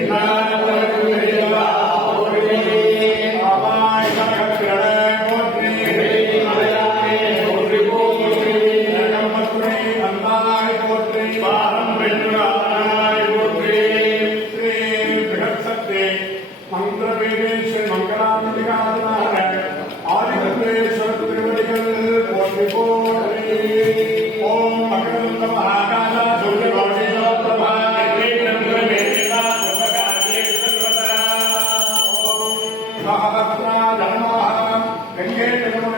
Emmanuel, మహాభద్రా నమ. వెంకటరమణ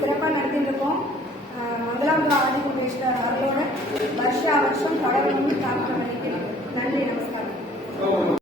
சிறப்பாக நடத்திட்டுருக்கோம். முதலாம் ஆதிக்கம் பேசுகிற அவர்களோட வருஷா வருஷம் தொடர்பு டாக்டர் நன்றி நமஸ்காரம்.